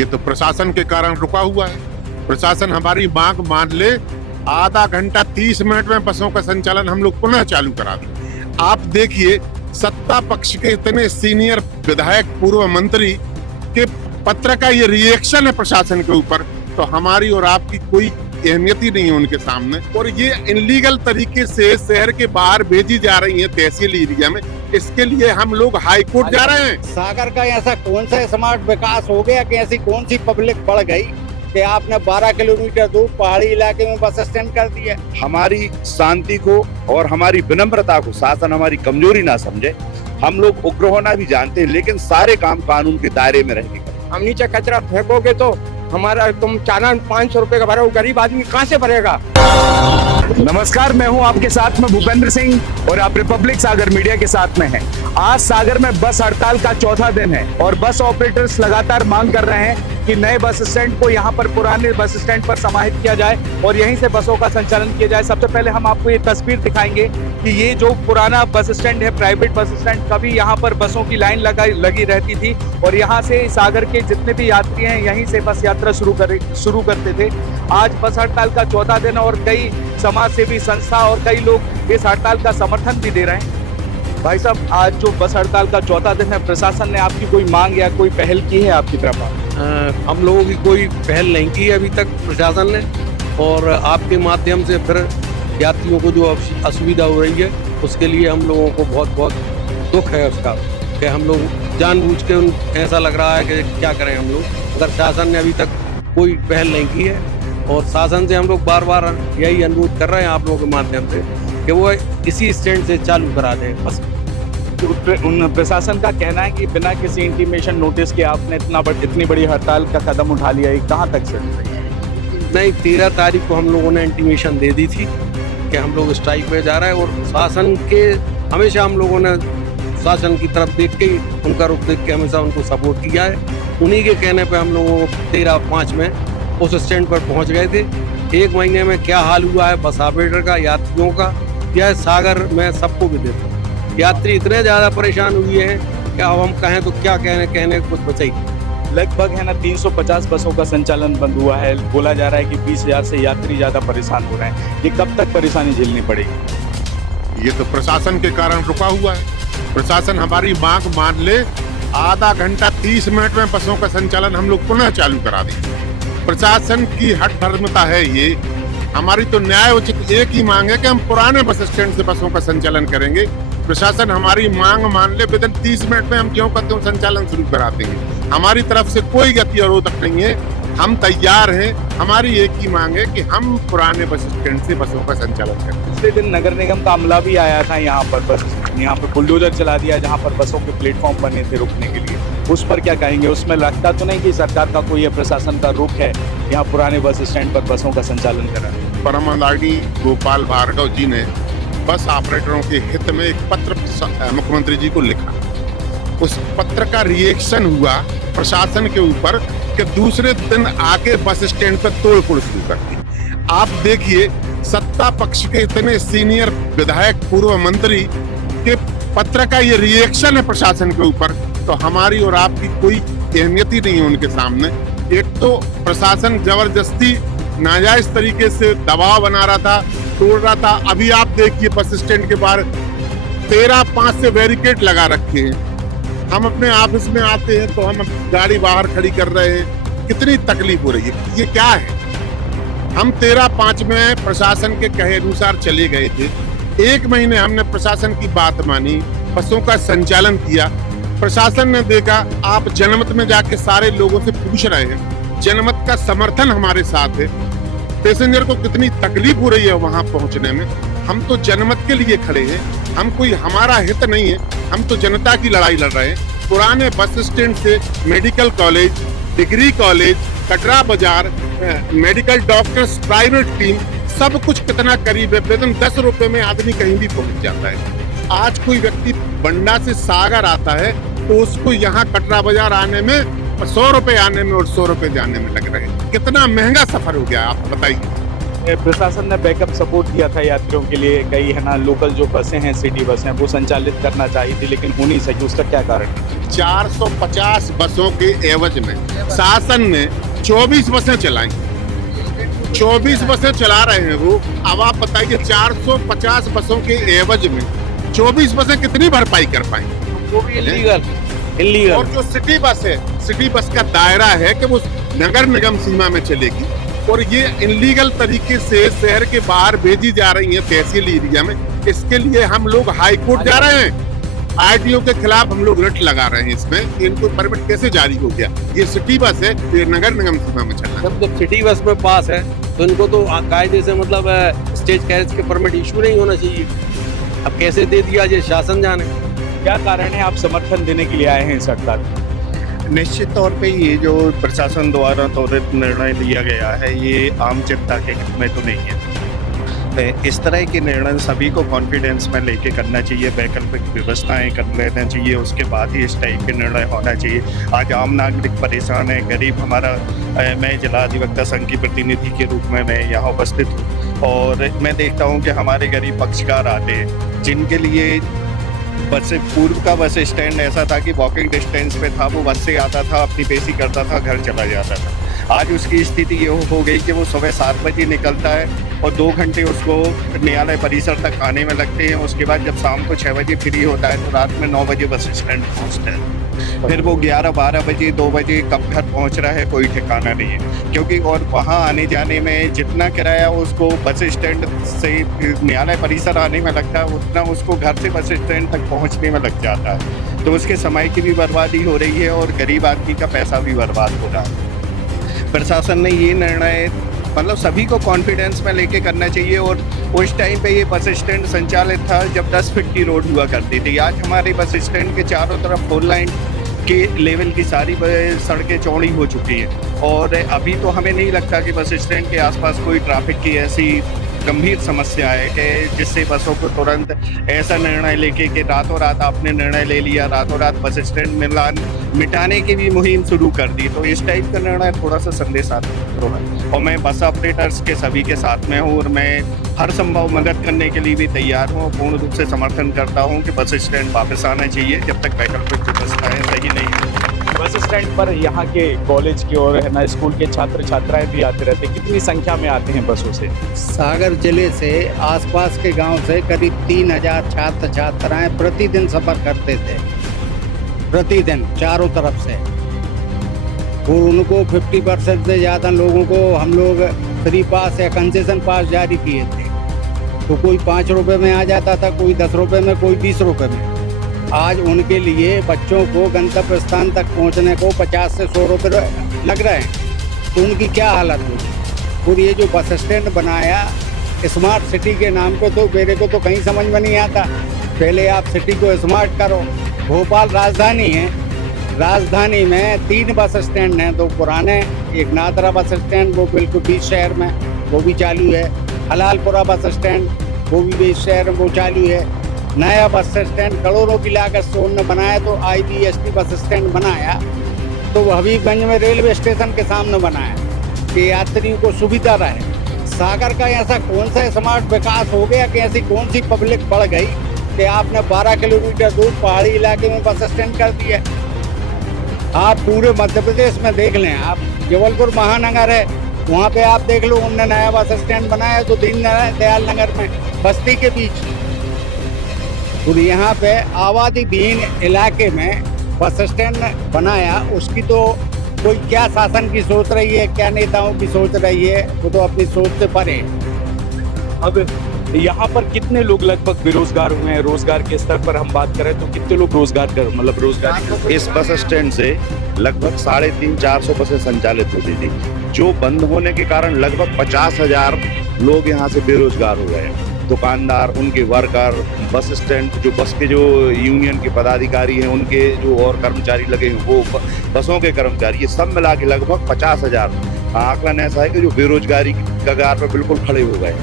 ये तो प्रशासन के कारण रुका हुआ है। प्रशासन हमारी मांग मान ले, आधा घंटा 30 मिनट में बसों का संचालन हम लोग पुनः चालू करा दें। आप देखिए, सत्ता पक्ष के इतने सीनियर विधायक, पूर्व मंत्री के पत्र का ये रिएक्शन है प्रशासन के ऊपर, तो हमारी और आपकी कोई अहमियत ही नहीं है उनके सामने। और ये इनलीगल तरीके से शहर के बाहर भेजी जा रही है तहसील एरिया में, इसके लिए हम लोग हाई कोर्ट जा रहे हैं। सागर का ऐसा कौन सा स्मार्ट विकास हो गया कि ऐसी कौन सी पब्लिक बढ़ गई कि आपने 12 किलोमीटर दूर पहाड़ी इलाके में बस स्टैंड कर दिया। हमारी शांति को और हमारी विनम्रता को शासन हमारी कमजोरी ना समझे। हम लोग उग्र होना भी जानते हैं, लेकिन सारे काम कानून के दायरे में रहेंगे। हम नीचे कचरा फेंकोगे तो हमारा तुम चालान 500 रुपए का भरा, वो गरीब आदमी कहाँ से भरेगा। नमस्कार, मैं हूं आपके साथ में भूपेंद्र सिंह और आप रिपब्लिक सागर मीडिया के साथ में हैं। आज सागर में बस हड़ताल का चौथा दिन है और बस ऑपरेटर्स लगातार मांग कर रहे हैं कि नए बस स्टैंड को यहां पर पुराने बस स्टैंड पर समाहित किया जाए और यहीं से बसों का संचालन किया जाए। सबसे पहले हम आपको ये तस्वीर दिखाएंगे कि ये जो पुराना बस स्टैंड है, प्राइवेट बस स्टैंड, कभी यहाँ पर बसों की लाइन लगी रहती थी और यहाँ से सागर के जितने भी यात्री हैं यहीं से बस यात्रा शुरू करते थे। आज बस हड़ताल का चौथा दिन और कई समाज सेवी संस्था और कई लोग इस हड़ताल का समर्थन भी दे रहे हैं। भाई साहब, आज जो बस हड़ताल का चौथा दिन है, प्रशासन ने आपकी कोई मांग या कोई पहल की है आपकी तरफ? हम लोगों की कोई पहल नहीं की है अभी तक प्रशासन ने, और आपके माध्यम से फिर यात्रियों को जो असुविधा हो रही है उसके लिए हम लोगों को बहुत बहुत दुख है उसका, कि हम लोग जानबूझ के ऐसा लग रहा है कि क्या करें हम लोग, अगर शासन ने अभी तक कोई पहल नहीं की है। और शासन से हम लोग बार बार यही अनुरोध कर रहे हैं आप लोगों के माध्यम से कि वो इसी स्टैंड से चालू करा दें बस। प्रशासन का कहना है कि बिना किसी इंटीमेशन नोटिस के आपने इतनी बड़ी हड़ताल का कदम उठा लिया, ये कहाँ तक सही है? नहीं, 13 तारीख को हम लोगों ने इंटीमेशन दे दी थी कि हम लोग स्ट्राइक पे जा रहे हैं, और शासन के हमेशा हम लोगों ने शासन की तरफ देख के, उनका रुख देख के हमेशा उनको सपोर्ट किया है। उन्हीं के कहने पे हम लोगों 13/5 में उस स्टैंड पर पहुंच गए थे। 1 महीने में क्या हाल हुआ है बस ऑपरेटर का, यात्रियों का, यह सागर में सबको भी देता। यात्री इतने ज़्यादा परेशान हुए हैं कि अब हम कहें तो क्या कहने कुछ बचा ही। लगभग है ना 350 बसों का संचालन बंद हुआ है। बोला जा रहा है कि 20,000 से यात्री ज्यादा परेशान हो रहे हैं। ये कब तक परेशानी झेलनी पड़ेगी? ये तो प्रशासन के कारण रुका हुआ है। प्रशासन हमारी मांग मान ले, आधा घंटा 30 मिनट में बसों का संचालन हम लोग पुनः चालू करा दें। प्रशासन की हठधर्मिता है ये। हमारी तो न्याय उचित एक ही मांग है कि हम पुराने बस स्टैंड से बसों का संचालन करेंगे। प्रशासन हमारी मांग मान ले, विदिन 30 मिनट में हम क्यों करते हैं संचालन शुरू करा देंगे। हमारी तरफ से कोई गति अवरोधक नहीं है, हम तैयार हैं। हमारी एक ही मांग है कि हम पुराने बस स्टैंड से बसों का संचालन करें। पिछले दिन नगर निगम का अमला भी आया था यहाँ पर, बस यहाँ पर बुलडोजर चला दिया जहाँ पर बसों के प्लेटफॉर्म बने थे रुकने के लिए। उस पर क्या कहेंगे? उसमें लगता तो नहीं कि सरकार का कोई प्रशासन का रुख है यहाँ पुराने बस स्टैंड पर बसों का संचालन करा? परमादानी गोपाल भार्गव जी ने बस ऑपरेटरों के हित में एक पत्र मुख्यमंत्री जी को लिखा। उस पत्र का रिएक्शन हुआ प्रशासन के ऊपर कि दूसरे दिन आके बस स्टैंड पर तोड़फोड़ शुरू कर दी। आप देखिए, सत्ता पक्ष के इतने सीनियर विधायक, पूर्व मंत्री के पत्र का ये रिएक्शन है प्रशासन के ऊपर, तो हमारी और आपकी कोई अहमियत ही नहीं है उनके सामने। एक तो प्रशासन जबरदस्ती नाजायज तरीके से दबाव बना रहा था, तोड़ रहा था। अभी आप देखिए बस स्टैंड के बाहर 13/5 से बैरिकेड लगा रखे हैं। हम अपने ऑफिस में आते हैं तो हम गाड़ी बाहर खड़ी कर रहे हैं, कितनी तकलीफ हो रही है। ये क्या है? हम 13/5 में प्रशासन के कहे अनुसार चले गए थे। 1 महीने हमने प्रशासन की बात मानी, बसों का संचालन किया। प्रशासन ने देखा आप जनमत में जाके सारे लोगों से पूछ रहे हैं, जनमत का समर्थन हमारे साथ है। पैसेंजर को कितनी तकलीफ हो रही है वहां पहुंचने में। हम तो जनमत के लिए खड़े हैं, हम कोई हमारा हित नहीं है, हम तो जनता की लड़ाई लड़ रहे हैं। पुराने बस स्टैंड से medical college, degree college, Katra बाजार, मेडिकल डॉक्टर्स, प्राइवेट टीम, सब कुछ कितना करीब है। वेतन 10 रुपए में आदमी कहीं भी पहुंच जाता है। आज कोई व्यक्ति बंडा से सागर आता है तो उसको यहाँ कटरा बाजार आने में 100 रुपए आने में और 100 रुपए जाने में लग रहे हैं। कितना महंगा सफर हो गया आप बताइए। प्रशासन ने बैकअप सपोर्ट दिया था यात्रियों के लिए, कई है ना लोकल जो बसें हैं, सिटी बसें, वो संचालित करना चाहिए थी लेकिन हो नहीं सकी, उसका क्या कारण है? 450 बसों के एवज में शासन ने 24 बसें चलाई, 24 बसें चला रहे हैं वो। अब आप बताइए 450 बसों के एवज में 24 बसें कितनी भरपाई कर पाएंगे? वो भी इल्लीगल। और जो सिटी बस है, सिटी बस का दायरा है कि वो नगर निगम सीमा में चलेगी और ये इनलीगल तरीके से शहर के बाहर भेजी जा रही है तहसील एरिया में। इसके लिए हम लोग हाई कोर्ट जा रहे हैं, आरटीओ के खिलाफ हम लोग रिट लगा रहे हैं इसमें कि इनको परमिट कैसे जारी हो गया। ये सिटी बस है, ये नगर निगम सीमा में चलना है। जब सिटी बस में पास है तो इनको तो कायदे से मतलब स्टेज कैरेज के परमिट इशू नहीं होना चाहिए। अब कैसे दे दिया ये शासन जाने। क्या कारण है आप समर्थन देने के लिए आए हैं इस हड़ताल? निश्चित तौर पे ये जो प्रशासन द्वारा त्वरित निर्णय लिया गया है ये आम जनता के हित में तो नहीं है। इस तरह के निर्णय सभी को कॉन्फिडेंस में लेके करना चाहिए, वैकल्पिक व्यवस्थाएं कर लेना चाहिए, उसके बाद ही इस टाइप के निर्णय होना चाहिए। आज आम नागरिक परेशान है, गरीब हमारा, मैं जिला अधिवक्ता संघ की प्रतिनिधि के रूप में मैं यहाँ उपस्थित हूँ और मैं देखता हूँ कि हमारे गरीब पक्षकार आते हैं जिनके लिए बस पूर्व का बस स्टैंड ऐसा था कि वॉकिंग डिस्टेंस पे था, वो बस से आता था, अपनी पेशी करता था, घर चला जाता था। आज उसकी स्थिति ये हो गई कि वो सुबह 7 बजे निकलता है और 2 घंटे उसको न्यायालय परिसर तक आने में लगते हैं। उसके बाद जब शाम को 6 बजे फ्री होता है तो रात में 9 बजे बस स्टैंड पहुँचता है। फिर वो 11-12 बजे 2 बजे कब घर पहुँच रहा है कोई ठिकाना नहीं है, क्योंकि और वहाँ आने जाने में जितना किराया उसको बस स्टैंड से न्यायालय परिसर आने में लगता है उतना उसको घर से बस स्टैंड तक पहुँचने में लग जाता है। तो उसके समय की भी बर्बादी हो रही है और गरीब आदमी का पैसा भी बर्बाद हो रहा है। प्रशासन ने ये निर्णय मतलब सभी को कॉन्फिडेंस में लेके करना चाहिए। और उस टाइम पे ये बस स्टैंड संचालित था जब 10 फीट की रोड हुआ करती थी। आज हमारे बस स्टैंड के चारों तरफ 4 लाइन के लेवल की सारी सड़कें चौड़ी हो चुकी हैं और अभी तो हमें नहीं लगता कि बस स्टैंड के आसपास कोई ट्रैफिक की ऐसी गंभीर समस्या है कि जिससे बसों को तुरंत ऐसा निर्णय लेके कि रातों रात आपने निर्णय ले लिया, रातों रात बस स्टैंड मिटाने की भी मुहिम शुरू कर दी। तो इस टाइप का निर्णय थोड़ा सा संदेशात्मक है और मैं बस ऑपरेटर्स के सभी के साथ में हूँ और मैं हर संभव मदद करने के लिए भी तैयार हूँ। पूर्ण रूप से समर्थन करता हूँ कि बस स्टैंड वापस आना चाहिए जब तक वैकल्पिक व्यवस्थाएं सही नहीं है। बस स्टैंड पर यहाँ के कॉलेज के और है ना स्कूल के छात्र छात्राएं भी आते रहते हैं, कितनी संख्या में आते हैं बसों से? सागर जिले से आसपास के गांव से करीब 3000 छात्र छात्राएं प्रतिदिन सफर करते थे, प्रतिदिन चारों तरफ से। और उनको 50% से ज़्यादा लोगों को हम लोग फ्री पास या कंसेशन पास जारी किए थे। तो कोई 5 रुपए में आ जाता था, कोई 10 रुपए में, कोई 20 रुपए में। आज उनके लिए बच्चों को गंतव्य स्थान तक पहुंचने को 50 से 100 रुपए लग रहे हैं। तो उनकी क्या हालत होगी। और ये जो बस स्टैंड बनाया स्मार्ट सिटी के नाम पे, तो मेरे को तो कहीं समझ में नहीं आता। पहले आप सिटी को स्मार्ट करो। भोपाल राजधानी है, राजधानी में 3 बस स्टैंड हैं, 2 पुराने, एक नादरा बस स्टैंड वो बिल्कुल बीच शहर में वो भी चालू है, हलालपुरा बस स्टैंड वो भी बीच शहर में वो चालू है। नया बस स्टैंड करोड़ों की लागत से उन्होंने बनाया, तो IBST बस स्टैंड बनाया तो वो हबीबगंज में रेलवे स्टेशन के सामने बनाया कि यात्रियों को सुविधा रहे। सागर का ऐसा कौन सा स्मार्ट विकास हो गया कि ऐसी कौन सी पब्लिक बढ़ गई कि आपने 12 किलोमीटर दूर पहाड़ी इलाके में बस स्टैंड कर दिया। आप पूरे मध्य प्रदेश में देख लें, आप जबलपुर महानगर है वहाँ पे आप देख लो, उन्होंने नया बस स्टैंड बनाया तो दीनदयाल नगर में बस्ती के बीच। और यहाँ पे आबादी विहीन इलाके में बस स्टैंड बनाया, उसकी तो कोई क्या शासन की सोच रही है, क्या नेताओं की सोच रही है, वो तो अपनी सोच से परे। अब यहाँ पर कितने लोग लगभग बेरोजगार हुए हैं? रोजगार के स्तर पर हम बात करें तो कितने लोग रोजगार रोजगार इस बस स्टैंड से लगभग 350-400 बसें संचालित होती थी, जो बंद होने के कारण लगभग 50,000 लोग यहाँ से बेरोजगार हो गए हैं। दुकानदार, उनके वर्कर, बस स्टैंड जो बस के जो यूनियन के पदाधिकारी हैं, उनके जो और कर्मचारी लगे हैं, वो बसों के कर्मचारी, ये सब मिला के लगभग 50,000 आंकलन ऐसा है कि जो बेरोजगारी की कगार पर बिल्कुल खड़े हो गए।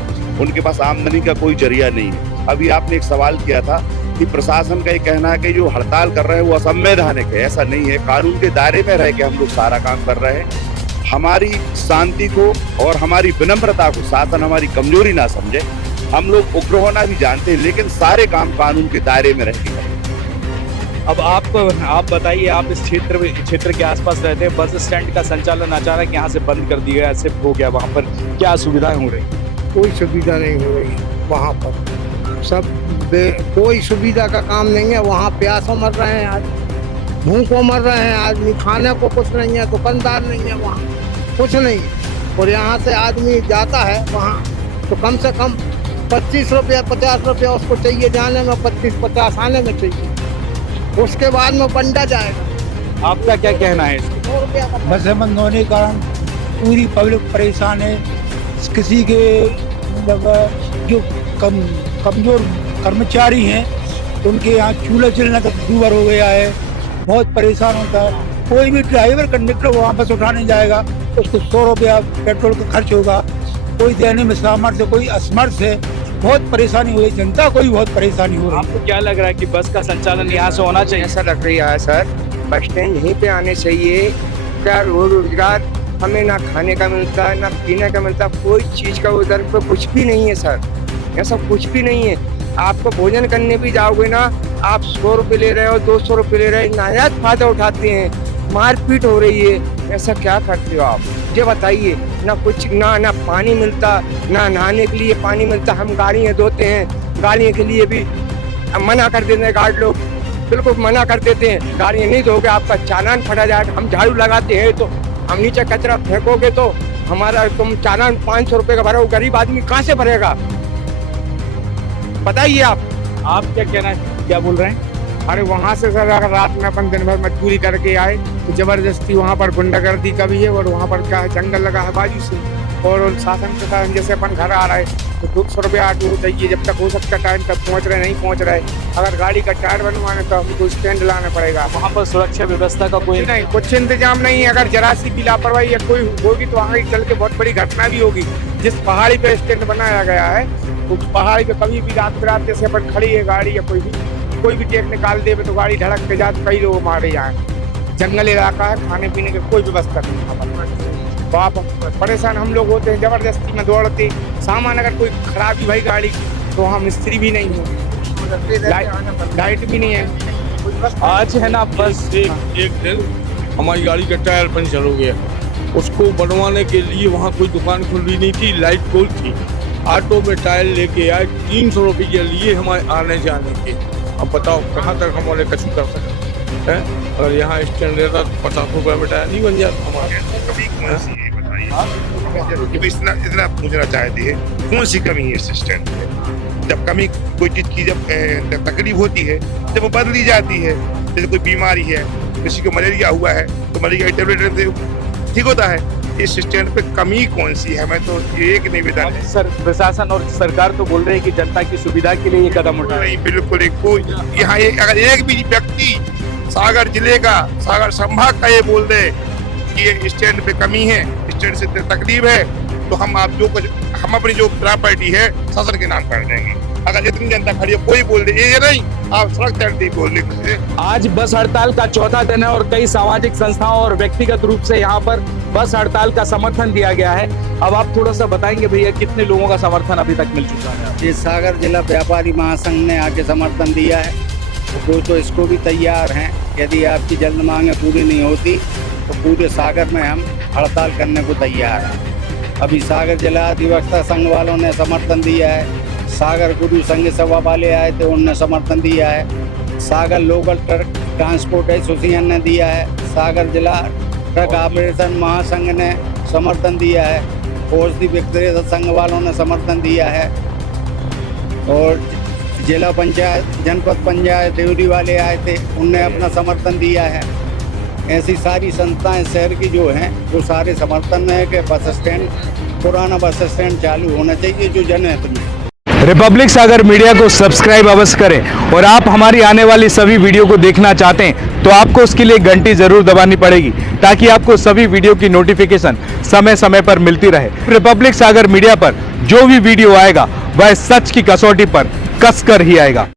उनके पास आमदनी का कोई जरिया नहीं है। अभी आपने एक सवाल किया था कि प्रशासन का ये कहना है कि जो हड़ताल कर रहे हैं वो असंवैधानिक है। ऐसा नहीं है, कानून के दायरे में रह के हम लोग सारा काम कर रहे हैं। हमारी शांति को और हमारी विनम्रता को शासन हमारी कमजोरी ना समझे। हम लोग उग्र होना भी जानते हैं, लेकिन सारे काम कानून के दायरे में रह के करें। अब आप बताइए, आप इस क्षेत्र के आसपास रहते हैं, बस स्टैंड का संचालन अचानक यहाँ से बंद कर दिया, शिफ्ट हो गया, वहाँ पर क्या सुविधाएं हो रही? कोई सुविधा नहीं हो रही वहाँ पर, कोई सुविधा का काम नहीं है। वहाँ प्यासों मर रहे हैं आदमी, भूखों मर रहे हैं आदमी, खाने को कुछ नहीं है, दुकानदार नहीं है वहाँ, कुछ नहीं। और यहाँ से आदमी जाता है वहाँ तो कम से कम 25 रुपया 50 रुपया उसको चाहिए जाने में, 25-50 आने में चाहिए, उसके बाद में बंटा जाएगा। आपका क्या कहना है इसमें? बसें बंद होने के कारण पूरी पब्लिक परेशान है। किसी के मतलब जो कमजोर कर्मचारी हैं उनके यहाँ चूल्हा चलना तक दूर हो गया है, बहुत परेशान होता है। कोई भी ड्राइवर कंडक्टर वहाँ बस उठाने जाएगा उसको 100 रुपया पेट्रोल का खर्च होगा, कोई देने में सामर्थ्य, कोई असमर्थ है, बहुत परेशानी हो रही, जनता को भी बहुत परेशानी हो रही है। आपको क्या लग रहा है कि बस का संचालन यहाँ से होना चाहिए? ऐसा लग रहा है सर, बस स्टैंड यहीं पे आने चाहिए। क्या रोजगार हमें ना खाने का मिलता ना पीने का मिलता, कोई चीज़ का उधर पे कुछ भी नहीं है सर, ऐसा कुछ भी नहीं है। आपको भोजन करने भी जाओगे ना, आप 100 रुपये ले रहे हो, 200 रुपये ले रहे हो, नाजायज फायदा उठाते हैं, मारपीट हो रही है। ऐसा क्या करते हो आप, ये बताइए। ना कुछ ना पानी मिलता, ना नहाने के लिए पानी मिलता। हम गाड़ियाँ धोते हैं, गाड़ियों के लिए भी मना कर देते हैं, गार्ड लोग बिल्कुल मना कर देते हैं, गाड़ियाँ नहीं धोगे आपका चालान फटा जाएगा। हम झाड़ू लगाते हैं तो हम नीचे कचरा फेंकोगे तो हमारा तुम चालान 500 रुपये का भरा, वो गरीब आदमी कहाँ से भरेगा, बताइए आप क्या कहना है, क्या बोल रहे हैं? अरे वहाँ से सर अगर रात में अपन दिन भर मजदूरी करके आए तो जबरदस्ती वहाँ पर गुंडागर्दी का भी है, और वहाँ पर क्या है जंगल लगा है बाजू से, और शासन के कारण जैसे अपन घर आ रहे तो 200 रुपया ऑटो चाहिए, जब तक हो सकता टाइम तक पहुँच रहे नहीं पहुँच रहे। अगर गाड़ी का टायर बनवाने तो हमको स्टैंड लाना पड़ेगा। वहाँ पर सुरक्षा व्यवस्था का कोई नहीं, कुछ इंतजाम नहीं है। अगर जरा सी भी लापरवाही या कोई होगी तो आगे चल के बहुत बड़ी घटना भी होगी। जिस पहाड़ी पे स्टैंड बनाया गया है उस पहाड़ी पे कभी भी रात बिरात जैसे अपन खड़ी है गाड़ी या कोई भी टेक निकाल दे तो गाड़ी धड़क के जाए, कई लोग मारे जाए। जंगल इलाका है, खाने पीने की कोई व्यवस्था नहीं। तो आप परेशान हम लोग होते हैं, जबरदस्ती में दौड़ते। सामान अगर कोई खराबी भाई गाड़ी तो हम मिस्त्री भी नहीं है, लाइट भी नहीं है। आज है ना बस एक दिन हमारी गाड़ी का टायर पंचर हो गया, उसको बनवाने के लिए वहाँ कोई दुकान खुल रही नहीं थी, लाइट गोल थी। ऑटो में टायर लेके आए, 300 रुपये लिए हमारे आने जाने के। अब बताओ कहाँ तक हम वाले कछु कर सकते हैं? अगर यहाँ स्टैंड रहता तो 50 रुपये में टायर नहीं बन जाता हमारे। इतना पूछना चाहती है कौन सी कमी है इस स्टैंड में? जब कमी कोई चीज की जब तकलीफ होती है जब वो बदली जाती है, जैसे कोई बीमारी है, किसी को मलेरिया हुआ है तो मलेरिया की टेबलेट से ठीक होता है। इस स्टैंड पे कमी कौन सी है? मैं तो एक निवेदन है, सर प्रशासन और सरकार तो बोल रहे हैं कि जनता की सुविधा के लिए ये कदम उठा रही है। नहीं बिल्कुल कोई यहाँ अगर एक भी व्यक्ति सागर जिले का, सागर संभाग का ये बोल दे कि ये स्टैंड पे कमी है, स्टैंड से तकलीफ है, तो हम अपनी जो प्रॉपर्टी है शासन के नाम कर देंगे। अगर जितनी जनता खड़ी है कोई बोल दे ये नहीं, आप सड़क चढ़ती बोल दे। आज बस हड़ताल का चौथा दिन है और कई सामाजिक संस्थाओं और व्यक्तिगत रूप से यहाँ पर बस हड़ताल का समर्थन दिया गया है। अब आप थोड़ा सा बताएंगे भैया कितने लोगों का समर्थन अभी तक मिल चुका है? ये सागर जिला व्यापारी महासंघ ने आके समर्थन दिया है, वो तो इसको भी तैयार हैं। यदि आपकी जल्द मांगे पूरी नहीं होती तो पूरे सागर में हम हड़ताल करने को तैयार हैं। अभी सागर जिला अधिवक्ता संघ वालों ने समर्थन दिया है, सागर गुरु संघ सभा वाले आए थे उनने समर्थन दिया है, सागर लोकल ट्रक ट्रांसपोर्ट एसोसिएशन ने दिया है, सागर जिला ट्रक ऑपरेशन महासंघ ने समर्थन दिया है, औषधि विक्रेता संघ वालों ने समर्थन दिया है, और जिला पंचायत जनपद पंचायत देवरी वाले आए थे उनने अपना समर्थन दिया है। ऐसी सारी संस्थाएं शहर की जो हैं वो सारे समर्थन में है कि बस स्टैंड, पुराना बस स्टैंड चालू होना चाहिए जो जनहित में। रिपब्लिक सागर मीडिया को सब्सक्राइब अवश्य करें, और आप हमारी आने वाली सभी वीडियो को देखना चाहते हैं तो आपको उसके लिए घंटी जरूर दबानी पड़ेगी ताकि आपको सभी वीडियो की नोटिफिकेशन समय समय पर मिलती रहे। रिपब्लिक सागर मीडिया पर जो भी वीडियो आएगा वह सच की कसौटी पर कसकर ही आएगा।